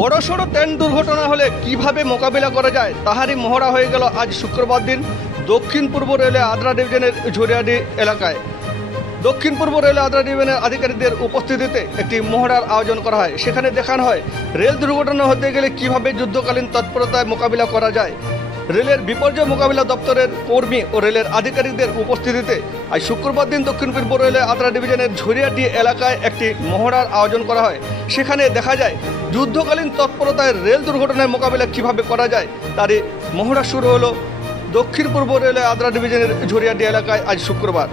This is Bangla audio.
বড়সড় ট্রেন দুর্ঘটনা হলে কিভাবে মোকাবিলা করা যায় তাহারই মহড়া হয়ে গেল আজ শুক্রবার দিন দক্ষিণ পূর্ব রেলে আদ্রা ডিভিশনের ঝরিয়াডি এলাকায়। দক্ষিণ পূর্ব রেল আদ্রা ডিভিশনের আধিকারিকদের উপস্থিতিতে একটি মহড়ার আয়োজন করা হয়। সেখানে দেখানো হয় রেল দুর্ঘটনা হতে গেলে কিভাবে যুদ্ধকালীন তৎপরতায় মোকাবিলা করা যায়। রেলের বিপর্যয় মোকাবিলা দপ্তরের কর্মী ও রেলের আধিকারিকদের উপস্থিতিতে আজ শুক্রবার দিন দক্ষিণ পূর্ব রেলে আদ্রা ডিভিশনের ঝরিয়াডি এলাকায় একটি মহড়ার আয়োজন করা হয়। সেখানে দেখা যায় যুদ্ধকালীন তৎপরতায় রেল দুর্ঘটনায় মোকাবিলা কিভাবে করা যায় তারই মহড়া শুরু হলো দক্ষিণ পূর্ব রেলে আদ্রা ডিভিশনের ঝরিয়াডি এলাকায় আজ শুক্রবার।